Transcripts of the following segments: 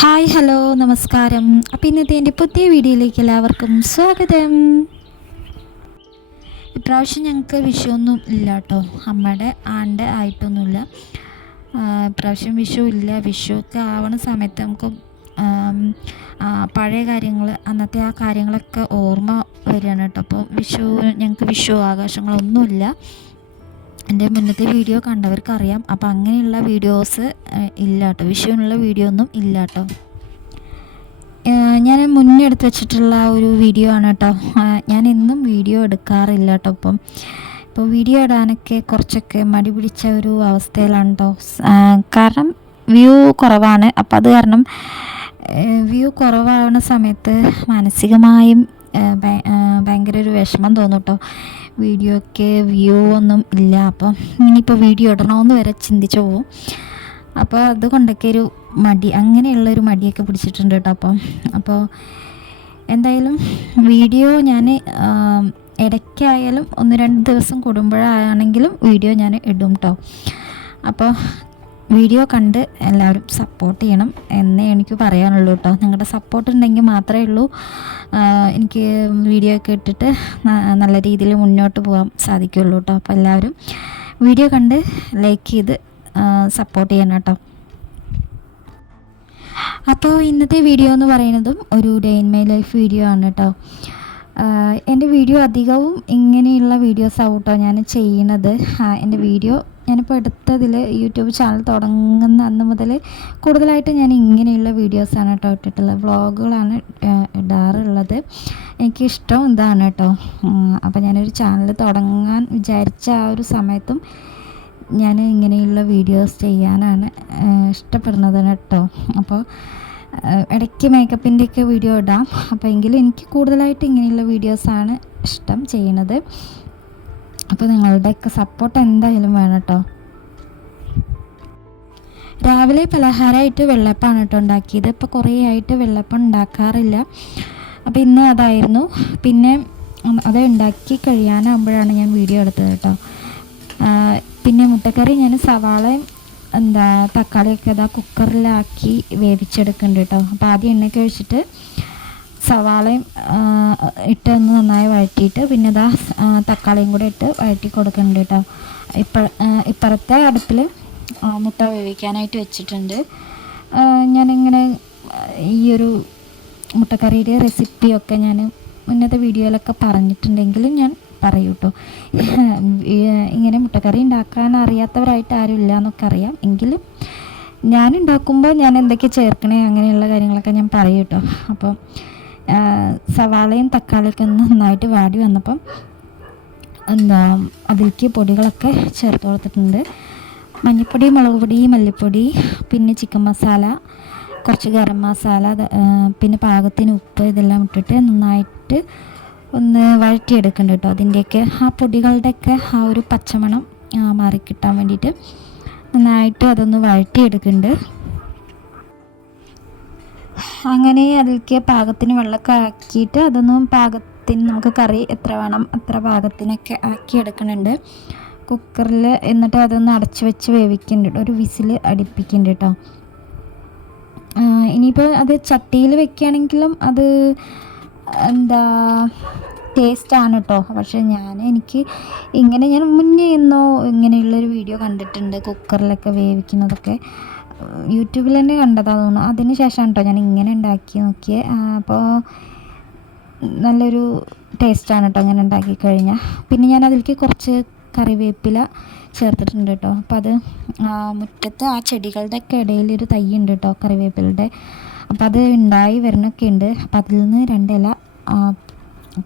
Hi hello നമസ്കാരം. അപ്പോൾ ഇന്നത്തെ എന്റെ പുതിയ വീഡിയോയിലേക്ക് എല്ലാവർക്കും സ്വാഗതം. ഇപ്രാവശ്യം ഞങ്ങൾക്ക് വിഷുവൊന്നും ഇല്ല കേട്ടോ അമ്മയുടെ ആണ്ട് ആയിട്ടൊന്നുമില്ല. ഇപ്രാവശ്യം വിഷു ഇല്ല. വിഷു ഒക്കെ ആവണ സമയത്ത് നമുക്ക് പഴയ കാര്യങ്ങൾ അന്നത്തെ ആ കാര്യങ്ങളൊക്കെ ഓർമ്മ വരികയാണ് കേട്ടോ അപ്പോൾ വിഷു ഞങ്ങൾക്ക് വിഷു ആഘോഷങ്ങളൊന്നുമില്ല. എന്റെ മുന്നത്തെ വീഡിയോ കണ്ടവർക്കറിയാം. അപ്പോൾ അങ്ങനെയുള്ള വീഡിയോസ് ഇല്ല കേട്ടോ വിഷയമുള്ള വീഡിയോ ഒന്നും ഇല്ല കേട്ടോ ഞാൻ മുന്നേ എടുത്ത് വെച്ചിട്ടുള്ള ഒരു വീഡിയോ ആണ് കേട്ടോ ഞാൻ എന്നും വീഡിയോ എടുക്കാറില്ല കേട്ടോ ഇപ്പം ഇപ്പോൾ വീഡിയോ ഇടാനൊക്കെ കുറച്ചൊക്കെ മടി പിടിച്ച ഒരു അവസ്ഥയിലാണ് കേട്ടോ കാരണം വ്യൂ കുറവാണ്. അപ്പോൾ അത് കാരണം വ്യൂ കുറവാവുന്ന സമയത്ത് മാനസികമായും ഭയങ്കര ഒരു വിഷമം തോന്നും കേട്ടോ വീഡിയോക്ക് വ്യൂ ഒന്നും ഇല്ല. അപ്പം ഇനിയിപ്പോൾ വീഡിയോ ഇടണമെന്ന് വരെ ചിന്തിച്ചു പോവും. അപ്പോൾ അതുകൊണ്ടൊക്കെ ഒരു മടി അങ്ങനെയുള്ളൊരു മടിയൊക്കെ പിടിച്ചിട്ടുണ്ട് കേട്ടോ അപ്പം. അപ്പോൾ എന്തായാലും വീഡിയോ ഞാൻ ഇടയ്ക്കായാലും ഒന്ന് രണ്ട് ദിവസം കൂടുമ്പോഴാണെങ്കിലും വീഡിയോ ഞാൻ ഇടും കേട്ടോ അപ്പോൾ വീഡിയോ കണ്ട് എല്ലാവരും സപ്പോർട്ട് ചെയ്യണം എന്നേ എനിക്ക് പറയാനുള്ളൂ കേട്ടോ നിങ്ങളുടെ സപ്പോർട്ട് ഉണ്ടെങ്കിൽ മാത്രമേ ഉള്ളൂ. എനിക്ക് വീഡിയോ ഒക്കെ ഇട്ടിട്ട് നല്ല രീതിയിൽ മുന്നോട്ട് പോകാൻ സാധിക്കുള്ളൂ കേട്ടോ അപ്പോൾ എല്ലാവരും വീഡിയോ കണ്ട് ലൈക്ക് ചെയ്ത് സപ്പോർട്ട് ചെയ്യണം കേട്ടോ അപ്പോൾ ഇന്നത്തെ വീഡിയോ എന്ന് പറയുന്നതും ഒരു day in my life video ആണ് കേട്ടോ എന്റെ വീഡിയോ അധികവും ഇങ്ങനെയുള്ള വീഡിയോസ് കേട്ടോ ഞാൻ ചെയ്യുന്നത്. എന്റെ വീഡിയോ ഞാനിപ്പോൾ എടുത്തതിൽ യൂട്യൂബ് ചാനൽ തുടങ്ങുന്ന അന്ന് മുതൽ കൂടുതലായിട്ട് ഞാൻ ഇങ്ങനെയുള്ള വീഡിയോസാണ് കേട്ടോ ഇട്ടിട്ടുള്ളത്. വ്ളോഗുകളാണ് ഇടാറുള്ളത്. എനിക്കിഷ്ടം ഇതാണ് കേട്ടോ അപ്പോൾ ഞാനൊരു ചാനൽ തുടങ്ങാൻ വിചാരിച്ച ആ ഒരു സമയത്തും ഞാൻ ഇങ്ങനെയുള്ള വീഡിയോസ് ചെയ്യാനാണ് ഇഷ്ടപ്പെടുന്നത് കേട്ടോ അപ്പോൾ ഇടയ്ക്ക് മേക്കപ്പിന്റെയൊക്കെ വീഡിയോ ഇടാം. അപ്പോൾ എങ്കിലും എനിക്ക് കൂടുതലായിട്ട് ഇങ്ങനെയുള്ള വീഡിയോസാണ് ഇഷ്ടം ചെയ്യണത്. അപ്പോൾ നിങ്ങളുടെയൊക്കെ സപ്പോർട്ട് എന്തായാലും വേണം കേട്ടോ രാവിലെ പലഹാരമായിട്ട് വെള്ളപ്പാണ് കേട്ടോ ഉണ്ടാക്കിയത്. ഇപ്പോൾ കുറേ ആയിട്ട് വെള്ളപ്പം ഉണ്ടാക്കാറില്ല. അപ്പോൾ ഇന്ന് അതായിരുന്നു. പിന്നെ അത് ഉണ്ടാക്കി കഴിയാനാകുമ്പോഴാണ് ഞാൻ വീഡിയോ എടുത്തത് കേട്ടോ പിന്നെ മുട്ടക്കറി ഞാൻ സവാളയും എന്താ തക്കാളിയൊക്കെ ഇതാ കുക്കറിലാക്കി വേവിച്ചെടുക്കുന്നുണ്ട് കേട്ടോ അപ്പോൾ ആദ്യം എണ്ണയൊക്കെ ഒഴിച്ചിട്ട് സവാളയും ഇട്ട് ഒന്ന് നന്നായി വഴറ്റിയിട്ട് പിന്നെ ഇതാ തക്കാളിയും കൂടെ ഇട്ട് വഴറ്റി കൊടുക്കുന്നുണ്ട് കേട്ടോ. ഇപ്പ ഇപ്പുറത്തെ അടുപ്പിൽ മുട്ട വേവിക്കാനായിട്ട് വെച്ചിട്ടുണ്ട്. ഞാനിങ്ങനെ ഈ ഒരു മുട്ടക്കറിയുടെ റെസിപ്പിയൊക്കെ ഞാൻ മുന്നത്തെ വീഡിയോയിലൊക്കെ പറഞ്ഞിട്ടുണ്ടെങ്കിലും ഞാൻ പറയൂ കേട്ടോ ഇങ്ങനെ മുട്ടക്കറി ഉണ്ടാക്കാൻ അറിയാത്തവരായിട്ട് ആരും ഇല്ല എന്നൊക്കെ അറിയാം. എങ്കിലും ഞാൻ ഉണ്ടാക്കുമ്പോൾ ഞാൻ എന്തൊക്കെ ചേർക്കണേ അങ്ങനെയുള്ള കാര്യങ്ങളൊക്കെ ഞാൻ പറയും കേട്ടോ അപ്പം സവാളയും തക്കാളിയൊക്കെ ഒന്ന് നന്നായിട്ട് വാടി വന്നപ്പം എന്താ അതിലേക്ക് പൊടികളൊക്കെ ചേർത്ത് കൊടുത്തിട്ടുണ്ട്. മഞ്ഞൾപ്പൊടി മുളക് പൊടി മല്ലിപ്പൊടി പിന്നെ ചിക്കൻ മസാല കുറച്ച് ഗരം മസാല പിന്നെ പാകത്തിന് ഉപ്പ് ഇതെല്ലാം ഇട്ടിട്ട് നന്നായിട്ട് ഒന്ന് വഴറ്റിയെടുക്കുന്നുണ്ട് കേട്ടോ അതിന്റെയൊക്കെ. ആ പൊടികളുടെയൊക്കെ ആ ഒരു പച്ചമണം മാറിക്കിട്ടാൻ വേണ്ടിയിട്ട് നന്നായിട്ട് അതൊന്ന് വഴറ്റിയെടുക്കുന്നുണ്ട് അങ്ങനെ അതിലേക്ക് പാകത്തിന് വെള്ളമൊക്കെ ആക്കിയിട്ട് അതൊന്നും പാകത്തിന് നമുക്ക് കറി എത്ര വേണം അത്ര പാകത്തിനൊക്കെ ആക്കി എടുക്കുന്നുണ്ട് കുക്കറിൽ എന്നിട്ട് അതൊന്ന് അടച്ചു വെച്ച് വേവിക്കുന്നുണ്ട് ഒരു വിസിൽ അടിപ്പിക്കുന്നുണ്ട് കേട്ടോ ഇനിയിപ്പോൾ അത് ചട്ടിയിൽ വെക്കുകയാണെങ്കിലും അത് എന്താ ടേസ്റ്റാണ് കേട്ടോ പക്ഷേ ഞാൻ എനിക്ക് ഇങ്ങനെ ഞാൻ മുന്നേ എന്നോ ഇങ്ങനെയുള്ളൊരു വീഡിയോ കണ്ടിട്ടുണ്ട് കുക്കറിലൊക്കെ വേവിക്കുന്നതൊക്കെ. യൂട്യൂബിൽ തന്നെ കണ്ടതാണ് തോന്നുന്നു. അതിന് ശേഷമാണ് കേട്ടോ ഞാൻ ഇങ്ങനെ ഉണ്ടാക്കി നോക്കിയത് അപ്പോൾ നല്ലൊരു ടേസ്റ്റാണ് കേട്ടോ അങ്ങനെ ഉണ്ടാക്കി കഴിഞ്ഞാൽ പിന്നെ ഞാൻ അതിലേക്ക് കുറച്ച് കറിവേപ്പില ചേർത്തിട്ടുണ്ട് കേട്ടോ അപ്പോൾ അത് മുറ്റത്ത് ആ ചെടികളുടെ ഒക്കെ ഇടയിൽ ഒരു തൈ ഉണ്ട് കേട്ടോ കറിവേപ്പിലയുടെ. അപ്പോൾ അത് ഉണ്ടായി വരണൊക്കെ ഉണ്ട്. അപ്പോൾ അതിൽ നിന്ന് രണ്ടില ആ,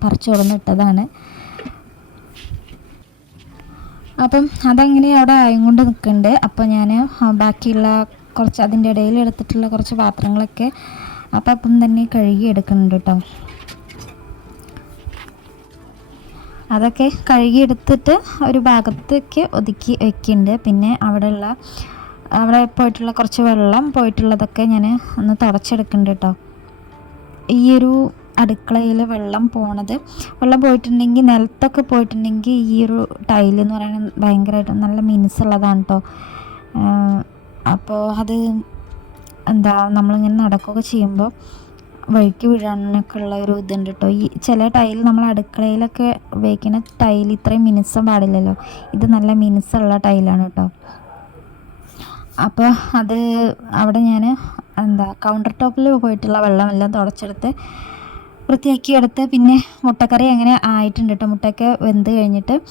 പറിച്ചു തുറന്നിട്ടതാണ് അപ്പം അതങ്ങനെ അവിടെ ആയും കൊണ്ട് നിൽക്കുന്നുണ്ട് അപ്പോൾ ഞാൻ ബാക്കിയുള്ള കുറച്ച് അതിന്റെ ഇടയിൽ എടുത്തിട്ടുള്ള കുറച്ച് പാത്രങ്ങളൊക്കെ അപ്പം അപ്പം തന്നെ കഴുകി എടുക്കുന്നുണ്ട് കേട്ടോ. അതൊക്കെ കഴുകി എടുത്തിട്ട് ഒരു ഭാഗത്തേക്ക് ഒതുക്കി വെക്കുന്നുണ്ട്. പിന്നെ അവിടെയുള്ള അവിടെ പോയിട്ടുള്ള കുറച്ച് വെള്ളം പോയിട്ടുള്ളതൊക്കെ ഞാൻ ഒന്ന് തുടച്ചെടുക്കുന്നുണ്ട് കേട്ടോ. ഈ ഒരു അടുക്കളയിൽ വെള്ളം പോണത് വെള്ളം പോയിട്ടുണ്ടെങ്കിൽ നിലത്തൊക്കെ പോയിട്ടുണ്ടെങ്കിൽ ഈ ഒരു ടൈൽ എന്ന് പറയുന്നത് ഭയങ്കരമായിട്ട് നല്ല മിനുസുള്ളതാണ് കേട്ടോ. അപ്പോൾ അത് എന്താ നമ്മളിങ്ങനെ നടക്കുകയൊക്കെ ചെയ്യുമ്പോൾ വഴിക്ക് വീഴാനൊക്കെ ഉള്ള ഒരു ഇതുണ്ട് കേട്ടോ ഈ ചില ടൈൽ നമ്മൾ അടുക്കളയിലൊക്കെ ഉപയോഗിക്കുന്ന ടൈൽ ഇത്രയും മിനുസം പാടില്ലല്ലോ. ഇത് നല്ല മിനുസമുള്ള ടൈലാണ് കേട്ടോ അപ്പോൾ അത് അവിടെ ഞാൻ എന്താ കൗണ്ടർ ടോപ്പിൽ പോയിട്ടുള്ള വെള്ളമെല്ലാം തുടച്ചെടുത്ത് വൃത്തിയാക്കി എടുത്ത് പിന്നെ മുട്ടക്കറി അങ്ങനെ ആയിട്ടുണ്ട് കേട്ടോ മുട്ടയൊക്കെ വെന്ത് കഴിഞ്ഞിട്ട്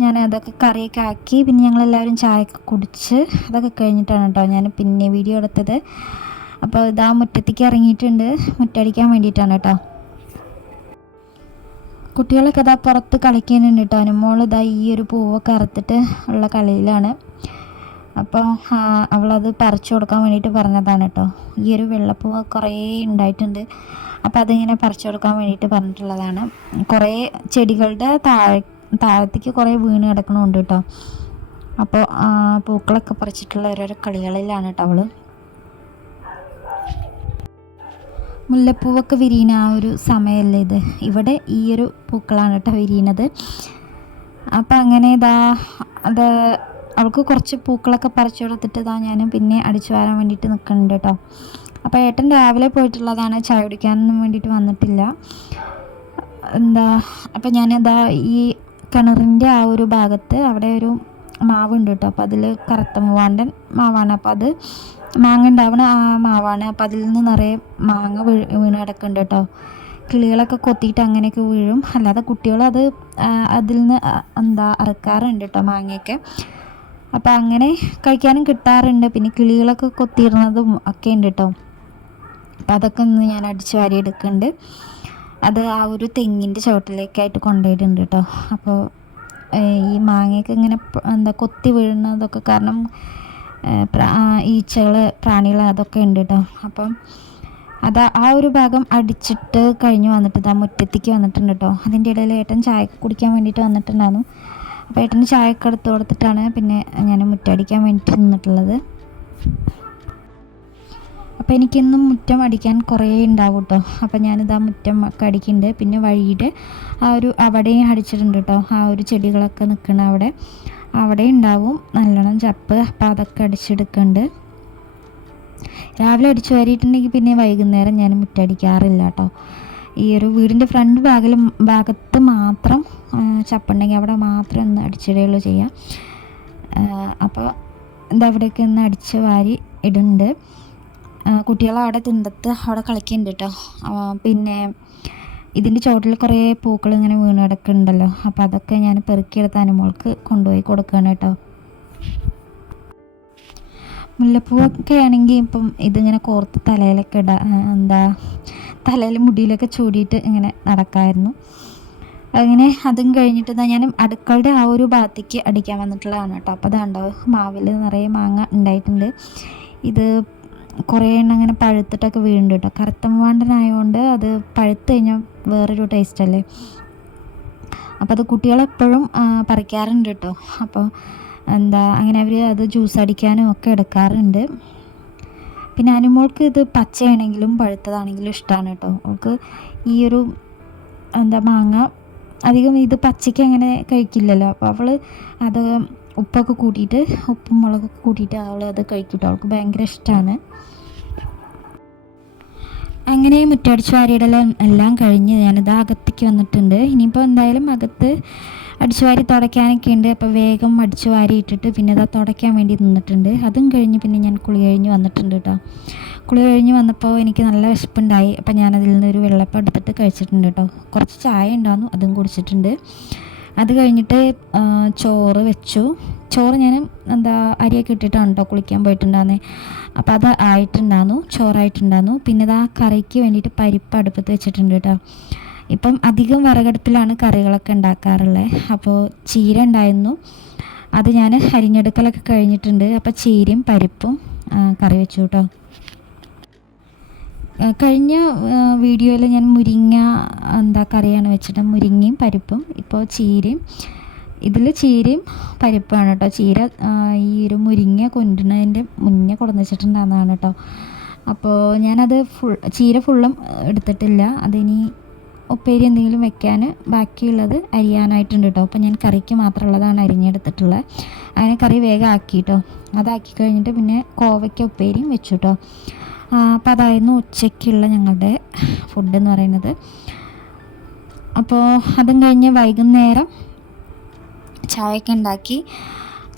ഞാൻ അതൊക്കെ കറിയൊക്കെ ആക്കി പിന്നെ ഞങ്ങളെല്ലാവരും ചായയൊക്കെ കുടിച്ച് അതൊക്കെ കഴിഞ്ഞിട്ടാണ് കേട്ടോ ഞാൻ പിന്നെ വീഡിയോ എടുത്തത്. അപ്പോൾ ഇതാ മുറ്റത്തേക്ക് ഇറങ്ങിയിട്ടുണ്ട്. മുറ്റടിക്കാൻ വേണ്ടിയിട്ടാണ് കേട്ടോ. കുട്ടികളൊക്കെ ഇതാ പുറത്ത് കളിക്കുന്നുണ്ട് കേട്ടോ. അനുമോൾ ഇതാ ഈ ഒരു പൂവൊക്കെ അറുത്തിട്ട് ഉള്ള കളിയിലാണ്. അപ്പോൾ അവളത് പറിച്ചു കൊടുക്കാൻ വേണ്ടിയിട്ട് പറഞ്ഞതാണ് കേട്ടോ. ഈ ഒരു വെള്ളപ്പൂവ് കുറേ ഉണ്ടായിട്ടുണ്ട്. അപ്പോൾ അതിങ്ങനെ പറിച്ചു കൊടുക്കാൻ വേണ്ടിയിട്ട് പറഞ്ഞിട്ടുള്ളതാണ്. കുറേ ചെടികളുടെ താഴെ താഴത്തേക്ക് കുറേ വീണ് കിടക്കണമുണ്ട് കേട്ടോ അപ്പോൾ പൂക്കളൊക്കെ പറിച്ചിട്ടുള്ള ഓരോരോ കളികളിലാണ് കേട്ടോ അവൾ മുല്ലപ്പൂവൊക്കെ വിരിയുന്ന ആ ഒരു സമയമല്ലേ ഇത്? ഇവിടെ ഈ ഒരു പൂക്കളാണ് കേട്ടോ വിരിയുന്നത് അപ്പം അങ്ങനെ ഇതാ അത് അവൾക്ക് കുറച്ച് പൂക്കളൊക്കെ പറിച്ചു കൊടുത്തിട്ട് ഇതാ ഞാൻ പിന്നെ അടിച്ചു വരാൻ വേണ്ടിയിട്ട് നിൽക്കുന്നുണ്ട് കേട്ടോ അപ്പോൾ ഏട്ടൻ രാവിലെ പോയിട്ടുള്ളതാണ് ചായ കുടിക്കാനൊന്നും വേണ്ടിയിട്ട് വന്നിട്ടില്ല. എന്താ അപ്പം ഞാനിതാ ഈ കിണറിന്റെ ആ ഒരു ഭാഗത്ത് അവിടെ ഒരു മാവുണ്ട് കേട്ടോ. അപ്പോൾ അതിൽ കറുത്ത മൂവാണ്ടൻ മാവാണ്. അപ്പോൾ അത് മാങ്ങ ഉണ്ടാവണ ആ മാവാണ്. അപ്പോൾ അതിൽ നിന്ന് നിറയെ മാങ്ങ വീണ് വീണ് കിടക്കുന്നുണ്ട് കേട്ടോ. കിളികളൊക്കെ കൊത്തിയിട്ട് അങ്ങനെയൊക്കെ വീഴും. അല്ലാതെ കുട്ടികൾ അത് അതിൽ നിന്ന് എന്താ അറക്കാറുണ്ട് കേട്ടോ മാങ്ങയൊക്കെ. അപ്പോൾ അങ്ങനെ കഴിക്കാനും കിട്ടാറുണ്ട്. പിന്നെ കിളികളൊക്കെ കൊത്തിയിരുന്നതും ഒക്കെ ഉണ്ട് കേട്ടോ. അപ്പോൾ അതൊക്കെ ഒന്ന് ഞാൻ അടിച്ചു വാരി എടുക്കുന്നുണ്ട് അത് ആ ഒരു തെങ്ങിന്റെ ചുവട്ടിലേക്കായിട്ട് കൊണ്ടുപോയിട്ടുണ്ട് കേട്ടോ. അപ്പോൾ ഈ മാങ്ങയൊക്കെ ഇങ്ങനെ എന്താ കൊത്തി വീഴുന്നതൊക്കെ കാരണം ഈച്ചകൾ പ്രാണികൾ അതൊക്കെ ഉണ്ട് കേട്ടോ. അപ്പം അത് ആ ഒരു ഭാഗം അടിച്ചിട്ട് കഴിഞ്ഞ് വന്നിട്ട് ഇതാ മുറ്റത്തേക്ക് വന്നിട്ടുണ്ട് കേട്ടോ. അതിന്റെ ഇടയിൽ ഏട്ടൻ ചായ കുടിക്കാൻ വേണ്ടിയിട്ട് വന്നിട്ടുണ്ടായിരുന്നു. അപ്പോൾ ഏട്ടന് ചായയൊക്കെ എടുത്ത് കൊടുത്തിട്ടാണ് പിന്നെ ഞാൻ മുറ്റടിക്കാൻ വേണ്ടിയിട്ട് നിന്നിട്ടുള്ളത്. അപ്പോൾ എനിക്കിന്നും മുറ്റം അടിക്കാൻ കുറേ ഉണ്ടാവും കേട്ടോ അപ്പോൾ ഞാനിതാ മുറ്റം ഒക്കെ അടിക്കുന്നുണ്ട് പിന്നെ വഴിയുടെ ആ ഒരു അവിടെയും അടിച്ചിട്ടുണ്ട് കേട്ടോ ആ ഒരു ചെടികളൊക്കെ നിൽക്കണ അവിടെ. അവിടെ ഉണ്ടാവും. നല്ലോണം ചപ്പ്. അപ്പോൾ അതൊക്കെ അടിച്ചെടുക്കുന്നുണ്ട് രാവിലെ അടിച്ചു വാരിയിട്ടുണ്ടെങ്കിൽ പിന്നെ വൈകുന്നേരം ഞാൻ മുറ്റടിക്കാറില്ല കേട്ടോ ഈ ഒരു വീടിന്റെ ഫ്രണ്ട് ഭാഗിൽ ഭാഗത്ത് മാത്രം ചപ്പുണ്ടെങ്കിൽ അവിടെ മാത്രം ഒന്ന് അടിച്ചിടുകയുള്ളൂ ചെയ്യാം. അപ്പോൾ ഇതവിടെയൊക്കെ ഒന്ന് അടിച്ച് വാരി ഇടുന്നുണ്ട്. കുട്ടികൾ അവിടെ തിണ്ടത്ത് അവിടെ കളിക്കുന്നുണ്ട് കേട്ടോ പിന്നെ ഇതിന്റെ ചോട്ടിൽ കുറേ പൂക്കൾ ഇങ്ങനെ വീണ് കിടക്കുന്നുണ്ടല്ലോ അപ്പോൾ അതൊക്കെ ഞാൻ പെറുക്കിയെടുത്ത് അനുമോൾക്ക് കൊണ്ടുപോയി കൊടുക്കുകയാണ് കേട്ടോ മുല്ലപ്പൂവൊക്കെ ആണെങ്കിൽ ഇപ്പം ഇതിങ്ങനെ കോർത്ത് തലയിലൊക്കെ ഇട എന്താ തലയിൽ മുടിയിലൊക്കെ ചൂടിയിട്ട് ഇങ്ങനെ നടക്കായിരുന്നു. അങ്ങനെ അതും കഴിഞ്ഞിട്ട് ഞാൻ അടുക്കളുടെ ആ ഒരു ഭാഗത്തേക്ക് അടിക്കാൻ വന്നിട്ടുള്ളതാണ് കേട്ടോ അപ്പോൾ അതാണ്ടോ മാവിൽ നിറയെ മാങ്ങ ഉണ്ടായിട്ടുണ്ട് ഇത് കുറേ എണ്ണം അങ്ങനെ പഴുത്തിട്ടൊക്കെ വീണ്ടും കേട്ടോ. കറുത്ത മൂവാണ്ടനായതുകൊണ്ട് അത് പഴുത്ത് കഴിഞ്ഞാൽ വേറൊരു ടേസ്റ്റ് അല്ലേ? അപ്പോൾ അത് കുട്ടികളെപ്പോഴും പറിക്കാറുണ്ട് കേട്ടോ. അപ്പോൾ എന്താ അങ്ങനെ അവർ അത് ജ്യൂസ് അടിക്കാനും ഒക്കെ എടുക്കാറുണ്ട്. പിന്നെ അനുമോൾക്ക് ഇത് പച്ചയാണെങ്കിലും പഴുത്തതാണെങ്കിലും ഇഷ്ടമാണ് കേട്ടോ. അവൾക്ക് ഈ ഒരു എന്താ മാങ്ങ അധികം ഇത് പച്ചയ്ക്ക് അങ്ങനെ കഴിക്കില്ലല്ലോ. അപ്പോൾ അവൾ അത് ഉപ്പൊക്കെ കൂട്ടിയിട്ട് ഉപ്പും മുളകൊക്കെ കൂട്ടിയിട്ട് അവൾ അത് കഴിക്കും അവൾക്ക് ഭയങ്കര ഇഷ്ടമാണ് അങ്ങനെ മുറ്റടിച്ച് വാരിയിടലും എല്ലാം കഴിഞ്ഞ് ഞാനിത് അകത്തേക്ക് വന്നിട്ടുണ്ട്. ഇനിയിപ്പോൾ എന്തായാലും അകത്ത് അടിച്ചു വാരി തുടയ്ക്കാനൊക്കെ ഉണ്ട്. അപ്പോൾ വേഗം അടിച്ചു വാരി ഇട്ടിട്ട് പിന്നെ അത് തുടയ്ക്കാൻ വേണ്ടി നിന്നിട്ടുണ്ട്. അതും കഴിഞ്ഞ് പിന്നെ ഞാൻ കുളി കഴിഞ്ഞ് വന്നിട്ടുണ്ട് കേട്ടോ. കുളി കഴിഞ്ഞ് വന്നപ്പോൾ എനിക്ക് നല്ല വിശപ്പുണ്ടായി. അപ്പോൾ ഞാനതിൽ നിന്ന് ഒരു വെള്ളപ്പം എടുത്തിട്ട് കഴിച്ചിട്ടുണ്ട് കേട്ടോ. കുറച്ച് ചായ ഉണ്ടായിരുന്നു അതും കുടിച്ചിട്ടുണ്ട്. അത് കഴിഞ്ഞിട്ട് ചോറ് വെച്ചു. ചോറ് ഞാൻ എന്താ അരിയൊക്കെ ഇട്ടിട്ടാണ് കേട്ടോ കുളിക്കാൻ പോയിട്ടുണ്ടായിരുന്നേ. അപ്പോൾ അത് ആയിട്ടുണ്ടായിരുന്നു ചോറായിട്ടുണ്ടായിരുന്നു പിന്നെ ആ കറിക്ക് വേണ്ടിയിട്ട് പരിപ്പ് അടുപ്പത്ത് വെച്ചിട്ടുണ്ട് കേട്ടോ ഇപ്പം അധികം വിറകടുപ്പിലാണ് കറികളൊക്കെ ഉണ്ടാക്കാറുള്ളത് അപ്പോൾ ചീര ഉണ്ടായിരുന്നു. അത് ഞാൻ അരിഞ്ഞെടുക്കലൊക്കെ കഴിഞ്ഞിട്ടുണ്ട്. അപ്പോൾ ചീരയും പരിപ്പും കറി വെച്ചു കേട്ടോ കഴിഞ്ഞ വീഡിയോയിൽ ഞാൻ മുരിങ്ങ എന്താ കറിയാണ് വെച്ചിട്ട് മുരിങ്ങയും പരിപ്പും ഇപ്പോൾ ചീരയും. ഇതിൽ ചീരയും പരിപ്പാണ് കേട്ടോ. ചീര ഈ ഒരു മുരിങ്ങ കൊണ്ടുവരുന്നതിന്റെ മുന്നേ കൊടുന്ന് വെച്ചിട്ടുണ്ടാകുന്നതാണ് കേട്ടോ. അപ്പോൾ ഞാനത് ഫുൾ ചീര ഫുള്ളും എടുത്തിട്ടില്ല. അതിനി ഉപ്പേരി എന്തെങ്കിലും വെക്കാൻ ബാക്കിയുള്ളത് അരിയാനായിട്ടുണ്ട് കേട്ടോ. അപ്പോൾ ഞാൻ കറിക്ക് മാത്രമുള്ളതാണ് അരിഞ്ഞെടുത്തിട്ടുള്ളത്. അങ്ങനെ കറി വേഗം ആക്കി കേട്ടോ. അതാക്കി കഴിഞ്ഞിട്ട് പിന്നെ കോവയ്ക്ക ഉപ്പേരിയും വെച്ചു കേട്ടോ. അപ്പോൾ അതായിരുന്നു ഉച്ചയ്ക്കുള്ള ഞങ്ങളുടെ ഫുഡ് എന്ന് പറയുന്നത്. അപ്പോൾ അതും കഴിഞ്ഞ് വൈകുന്നേരം ചായയൊക്കെ ഉണ്ടാക്കി.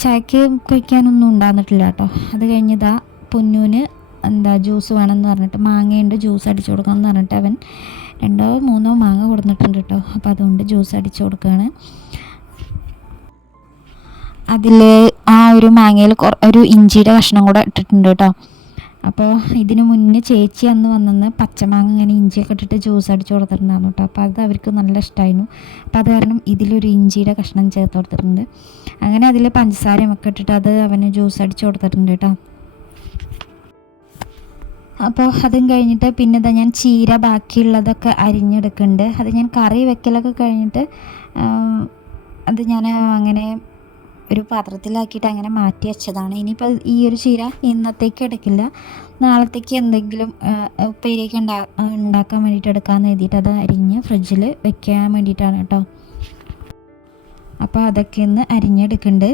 ചായക്ക് കുഴിക്കാനൊന്നും ഉണ്ടാകുന്നിട്ടില്ല കേട്ടോ. അത് കഴിഞ്ഞതാ പൊന്നൂന് എന്താ ജ്യൂസ് വേണമെന്ന് പറഞ്ഞിട്ട് മാങ്ങയുണ്ട് ജ്യൂസ് അടിച്ചു കൊടുക്കണം എന്ന് പറഞ്ഞിട്ട് അവൻ രണ്ടോ മൂന്നോ മാങ്ങ കൊടുത്തിട്ടുണ്ട് കേട്ടോ. അപ്പോൾ അതുകൊണ്ട് ജ്യൂസ് അടിച്ചു കൊടുക്കുകയാണ്. അതിൽ ആ ഒരു മാങ്ങയിൽ കുറ ഒരു ഇഞ്ചിയുടെ കഷ്ണം കൂടെ ഇട്ടിട്ടുണ്ട് കേട്ടോ. അപ്പോൾ ഇതിന് മുന്നേ ചേച്ചി അന്ന് വന്നെന്ന് പച്ചമാങ്ങ ഇങ്ങനെ ഇഞ്ചിയൊക്കെ ഇട്ടിട്ട് ജ്യൂസ് അടിച്ച് കൊടുത്തിട്ടുണ്ടായിരുന്നു കേട്ടോ അപ്പോൾ അത് അവർക്ക് നല്ല ഇഷ്ടമായിരുന്നു അപ്പോൾ അത് കാരണം ഇതിലൊരു ഇഞ്ചിയുടെ കഷ്ണം ചേർത്ത് കൊടുത്തിട്ടുണ്ട്. അങ്ങനെ അതിൽ പഞ്ചസാരയും ഒക്കെ ഇട്ടിട്ട് അത് അവന് ജ്യൂസ് അടിച്ച് കൊടുത്തിട്ടുണ്ട് കേട്ടോ അപ്പോൾ അതും കഴിഞ്ഞിട്ട് പിന്നെ ഇതാ ഞാൻ ചീര ബാക്കിയുള്ളതൊക്കെ അരിഞ്ഞെടുക്കുന്നുണ്ട്. അത് ഞാൻ കറി വെക്കലൊക്കെ കഴിഞ്ഞിട്ട് അത് ഞാൻ അങ്ങനെ ഒരു പാത്രത്തിലാക്കിയിട്ട് അങ്ങനെ മാറ്റി വെച്ചതാണ്. ഇനിയിപ്പോൾ ഈ ഒരു ചീര ഇന്നത്തേക്ക് എടുക്കില്ല. നാളത്തേക്ക് എന്തെങ്കിലും ഉപ്പേരിയൊക്കെ ഉണ്ടാ ഉണ്ടാക്കാൻ വേണ്ടിയിട്ട് എടുക്കാമെന്ന് എഴുതിയിട്ട് അത് അരിഞ്ഞ് ഫ്രിഡ്ജിൽ വെക്കാൻ വേണ്ടിയിട്ടാണ് കേട്ടോ. അപ്പോൾ അതൊക്കെ ഒന്ന് അരിഞ്ഞെടുക്കുന്നുണ്ട്.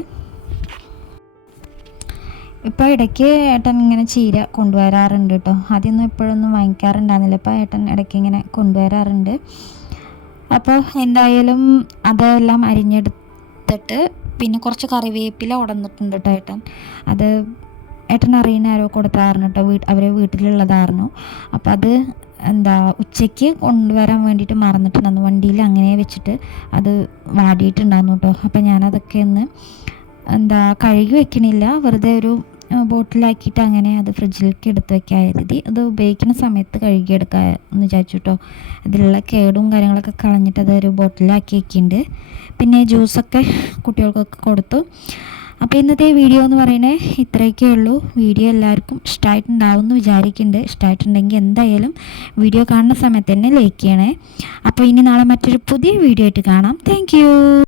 ഇപ്പോൾ ഇടയ്ക്ക് ഏട്ടൻ ഇങ്ങനെ ചീര കൊണ്ടുവരാറുണ്ട് കേട്ടോ. ആദ്യമൊന്നും എപ്പോഴൊന്നും വാങ്ങിക്കാറുണ്ടായിരുന്നില്ല. ഇപ്പോൾ ഏട്ടൻ ഇടയ്ക്ക് ഇങ്ങനെ കൊണ്ടുവരാറുണ്ട്. അപ്പോൾ എന്തായാലും അതെല്ലാം അരിഞ്ഞെടുത്തിട്ട് പിന്നെ കുറച്ച് കറിവേപ്പില ഉടന്നിട്ടുണ്ട് കേട്ടോ ഏട്ടൻ. അത് ഏട്ടൻ അറിയുന്ന ആരോ കൊടുത്തായിരുന്നു കേട്ടോ വീട്ട് അവരെ വീട്ടിലുള്ളതായിരുന്നു. അപ്പോൾ അത് എന്താ ഉച്ചയ്ക്ക് കൊണ്ടുവരാൻ വേണ്ടിയിട്ട് മറന്നിട്ടുണ്ടായിരുന്നു വണ്ടിയിൽ അങ്ങനെ വെച്ചിട്ട് അത് വാടിയിട്ടുണ്ടായിരുന്നു കേട്ടോ അപ്പോൾ ഞാനതൊക്കെ ഒന്ന് എന്താ കഴുകി വെക്കണില്ല. വെറുതെ ഒരു ബോട്ടിലാക്കിയിട്ട് അങ്ങനെ അത് ഫ്രിഡ്ജിലേക്ക് എടുത്ത് വെക്കാൻ കരുതി. അത് ഉപയോഗിക്കുന്ന സമയത്ത് കഴുകിയെടുക്കുക എന്ന് വിചാരിച്ചു കേട്ടോ അതിലുള്ള കേടും കാര്യങ്ങളൊക്കെ കളഞ്ഞിട്ട് അത് ഒരു ബോട്ടിലാക്കി വെക്കുന്നുണ്ട് പിന്നെ ജ്യൂസൊക്കെ കുട്ടികൾക്കൊക്കെ കൊടുത്തു. അപ്പോൾ ഇന്നത്തെ വീഡിയോ എന്ന് പറയുന്നത് ഇത്രയൊക്കെ ഉള്ളൂ. വീഡിയോ എല്ലാവർക്കും ഇഷ്ടമായിട്ടുണ്ടാവും എന്ന് വിചാരിക്കുന്നുണ്ട് ഇഷ്ടമായിട്ടുണ്ടെങ്കിൽ എന്തായാലും വീഡിയോ കാണുന്ന സമയത്ത് തന്നെ ലൈക്ക് ചെയ്യണേ. അപ്പോൾ ഇനി നാളെ മറ്റൊരു പുതിയ വീഡിയോ ആയിട്ട് കാണാം. താങ്ക്